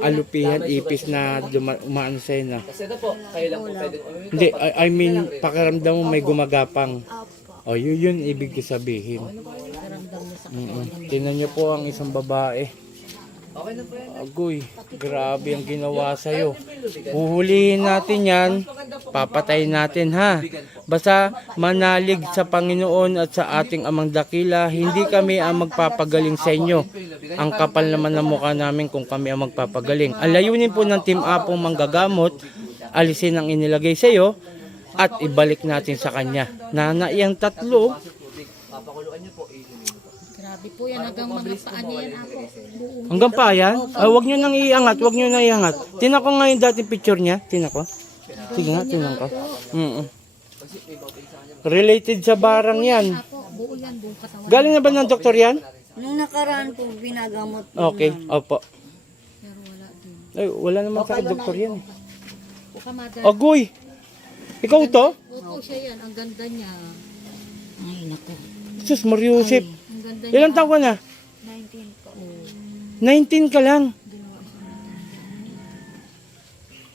alupihan, ipis na duma- umaano sa'yo na. Kasi ito po, kayo lang po pwedeng umimik. Hindi, I, I mean, pakiramdam mo may gumagapang. Opo. O, yun yun ibig ko sabihin. Mm Tingnan niyo po ang isang babae. Okay na po yan. Agoy, grabe ang ginawa sa'yo. Huhulihin natin yan, papatayin natin ha. Basta manalig sa Panginoon at sa ating amang dakila, hindi kami ang magpapagaling sa inyo. Ang kapal naman ng mukha namin kung kami ang magpapagaling. Ang layunin po ng Team Apong manggagamot, alisin ang inilagay sa iyo at ibalik natin sa kanya. Nana yung tatlo, Papakuluan niyo po. Grabe po yan. Hanggang mga paa niya yan ako. Buong Hanggang pa yan? Ah, wag nyo nang iangat, wag nyo nang iangat. Tinan ko nga yung dating picture niya. Tinan ko. Sige nga, tinan ko. Mm Related sa barang yan. ako. Buo yan. Buong katawan. Galing na ba ng doktor yan? Nung nakaraan po, binagamot po Okay, opo. Pero wala din. Ay, wala naman sa doktor yan. eh. Buka mother. Agoy! Ikaw to? Opo siya yan. Ang ganda niya. Ay, naku. Jesus, Mariusip. Ang ganda niya. Ilang taon ka na? 19 po. 19 ka lang.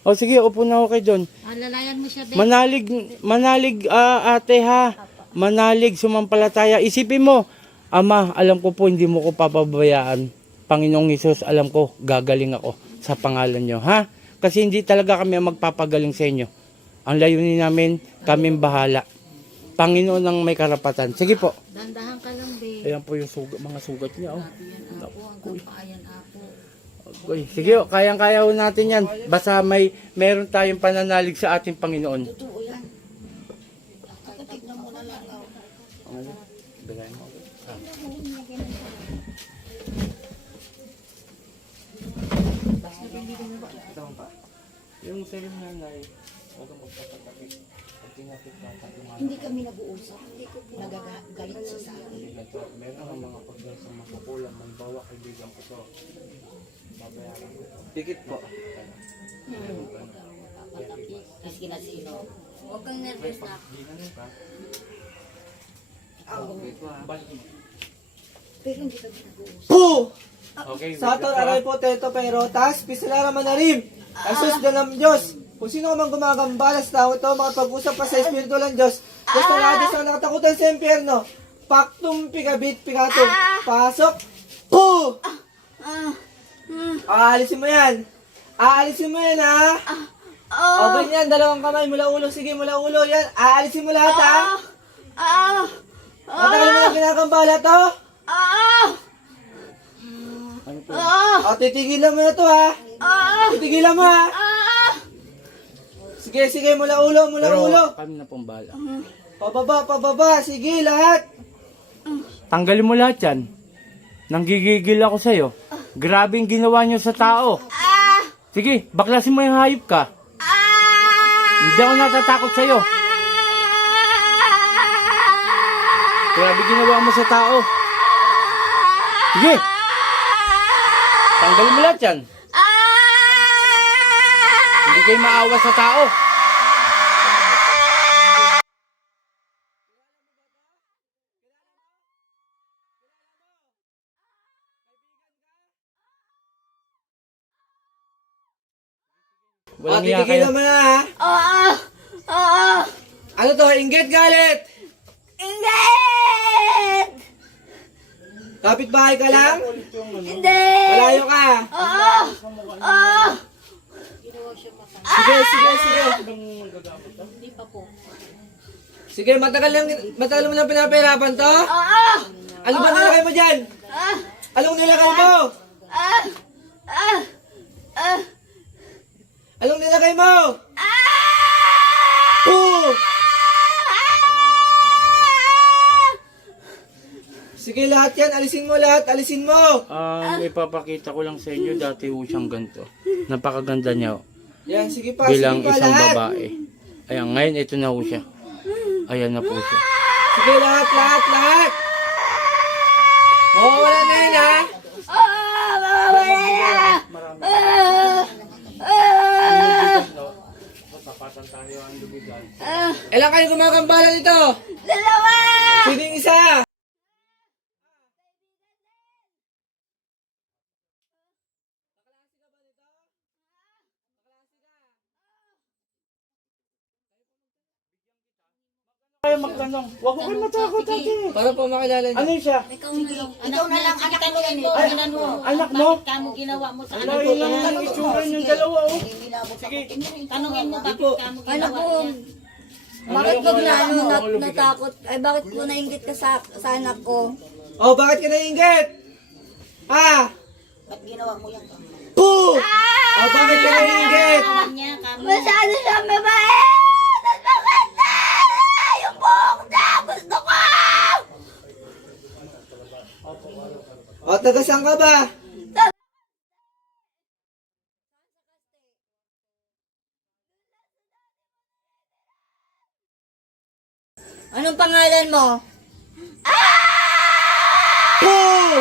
O sige, upo na ako kay John. Alalayan mo siya, Ben. Manalig, manalig ah, ate ha. Manalig, sumampalataya. Isipin mo, Ama, alam ko po hindi mo ko papabayaan. Panginoong Hesus, alam ko, gagaling ako sa pangalan nyo, ha? Kasi hindi talaga kami ang magpapagaling sa inyo. Ang layunin namin, kaming bahala. Panginoon ang may karapatan. Sige po. Dandahan ka lang, Ben. Ayan po yung sugat, mga sugat niya. Oh. Grabe yan, apo. Hanggang paa yan, apo. Uy, sige, oh, kayang-kaya ho natin yan. Basta may meron tayong pananalig sa ating Panginoon. Totoo yan. Yung sa'yo nanay, huwag kang magpapatabi. Pag tinapit ka, tatungan Hindi kami nag-uusap. Hindi ko nagagalit siya sa akin. Meron ang mga pagdasa makukulang, magbawa kaibigan ko to. Dikit po. Kasi na sino. Huwag kang nervous na. Pero hindi kami nag-uusap. Po! Okay, Sator aray po teto pero tas pisilara manarim. Asus dalam Diyos. Kung sino man gumagambalas tao ito, makapag-usap pa sa Espiritu ng Diyos. Basta na Diyos ang nakatakutan sa impyerno. Paktum pikabit pikatum. Pasok. Po! Aalisin mo yan. Aalisin mo yan ha. O ganyan, dalawang kamay mula ulo. Sige, mula ulo. Yan. Aalisin mo lahat ha. Matagal mo na kinakambala to. O, titigilan mo na to ha. Titigilan mo ha. Sige, sige, mula ulo, mula Pero ulo. kami na pong bahala. Pababa, pababa. Sige, lahat. Tanggalin mo lahat yan. Nanggigigil ako sa'yo. Grabe yung ginawa nyo sa tao. Sige, baklasin mo yung hayop ka. Hindi ako natatakot sa'yo. Grabe ginawa mo sa tao. Sige. Tanggalin mo lahat yan. Hindi kayo maawa sa tao. Walang iya kayo. titigilan mo na ha. Ano to? Inggit galit. Inggit! Kapit bahay ka lang? Hindi! Malayo ka. Sige, sige, sige. Hindi pa po. Sige, matagal lang, matagal mo lang pinapahirapan to? Ano ba nilagay mo dyan? Anong nilagay mo? Anong nilagay mo? Oh! Sige, lahat yan. Alisin mo lahat. Alisin mo. Um, ipapakita ko lang sa inyo, dati ho siyang ganito. Napakaganda niya ho. Yan, sige pa. bilang sige pa, isang lahat. babae. Ayan, ngayon ito na ho siya. Ayan na po siya. Sige, lahat, lahat, lahat. Oo, wala na yun, ha? Ilan kayo gumagambala nito? Dalawa! Sino yung isa? Kayo magtanong. Huwag ko kayo matakot ate. Para po makilala niyo. Ano siya? Ikaw na lang. Ikaw na lang. Anak mo yan. Ay, anak mo? Bakit kamo ginawa mo sa Ano anak yun lang ang itsura yung dalawa oh. Sige. Tanungin mo bakit kamo Ano ginawa po, bakit pag na, ano, nat, natakot, ay bakit po nainggit ka sa, sa anak ko? Oh, bakit ka naiingit? Ah! Ba't ginawa mo yan? Poo! Oh, bakit ka kamo. Masyado siya mabait! Na! Gusto ko! Oh, taga saan ka ba? Anong pangalan mo? Poo!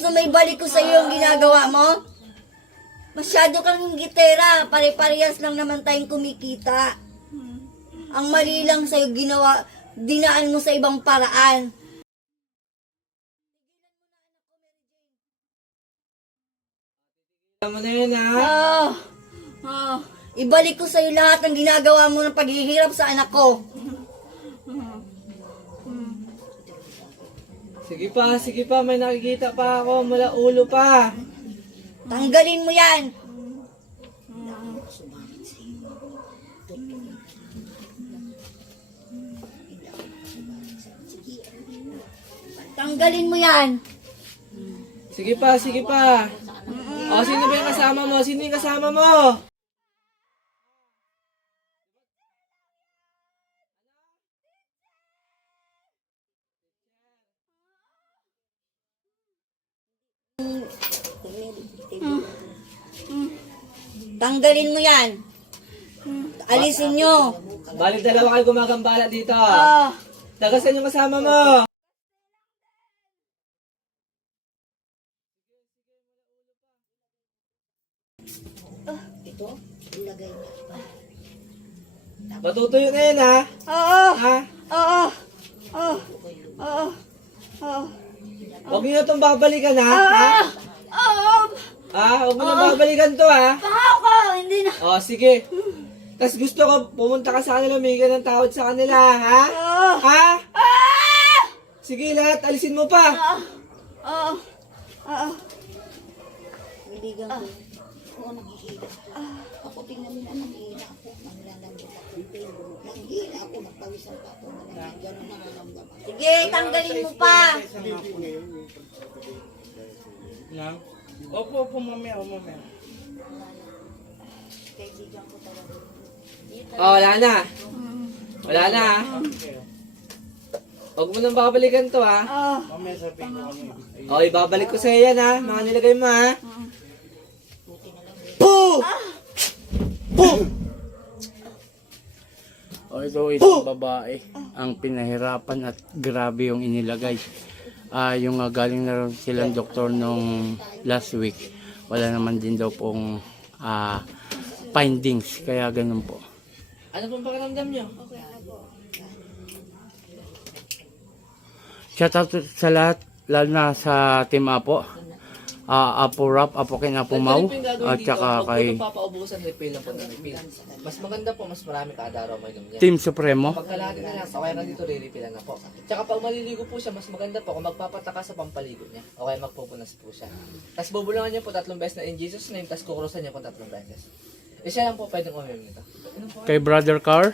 Gusto may balik ko sa iyo yung ginagawa mo? Masyado kang gitera. Pare-parehas lang naman tayong kumikita. Ang mali lang sa'yo ginawa, dinaan mo sa ibang paraan. Alam mo na yun, ha? Ah, ah, ibalik ko sa'yo lahat ng ginagawa mo ng paghihirap sa anak ko. Sige pa, sige pa. May nakikita pa ako. Mula ulo pa. Tanggalin mo yan. Tanggalin mo yan. Sige pa, sige pa. Oh, sino ba yung kasama mo? Sino yung kasama mo? Tanggalin mo yan. Alisin nyo. Balik dalawa kayo gumagambala dito. Ah, Taga saan yung kasama mo? Matutuyo na yun, ha? oo, Ha? oo, oo, oo, oo. Huwag niyo na itong babalikan, ha? Ha? Ah, oo? Huwag mo na babalikan to, ha? pahaw ko, hindi na. O, sige. Tapos gusto ko, pumunta ka sa kanila, may ng tawad sa kanila, ha? Oo, Ha? ah, Sige, lahat, alisin mo pa. oo, oo. Kaibigan ko. Oo, naghihila. Ako tingnan mo na naghihila ako. Nanglalambot ako. Naghihila ako. Nagpawisan pa ako. Ganun nararamdaman. Sige, tanggalin mo pa. Lang. Opo, opo, mamaya, opo, mamaya. Oh, wala na. Wala na, ha? Huwag mo nang babalikan to, ha? Oo. Mamaya sabihin ko ano. O, ibabalik ko sa'yo yan, ha? Mga nilagay mo, ha? Poo! Poo! O ito isang babae ang pinahirapan at grabe yung inilagay. Ah, yung uh, galing na rin silang doktor nung last week. Wala naman din daw pong ah, findings kaya ganun po. Ano pong pakiramdam nyo? Shoutout sa lahat, lalo na sa Team Apo. Ah, Apo Rap, Apo Ken, Apo Mau, at saka kay po papaubusan refill lang po ng refill. Mas maganda po, mas marami kada araw may ganyan. Team Supremo. Pagkalahati na lang, okay na dito, re-refillan na po. Tsaka pag maliligo po siya, mas maganda po kung magpapataka sa pampaligo niya. Okay, magpupunas po siya. Tapos bubulungan niya po tatlong beses na in Jesus name, tapos kukurusan niya po tatlong beses. Eh siya lang po pwedeng umim nito. Kay Brother Car,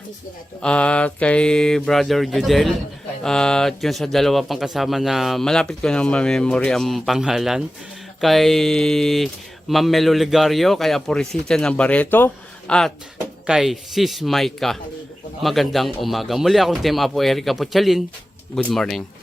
at kay Brother Judel, at yung sa dalawa pang kasama na malapit ko na ma-memory ang pangalan. Kay Ma'am Melo kay Aporisita ng Barreto, at kay Sis Maika. Magandang umaga. Muli akong Team Apo Eric Apochalin. Good morning.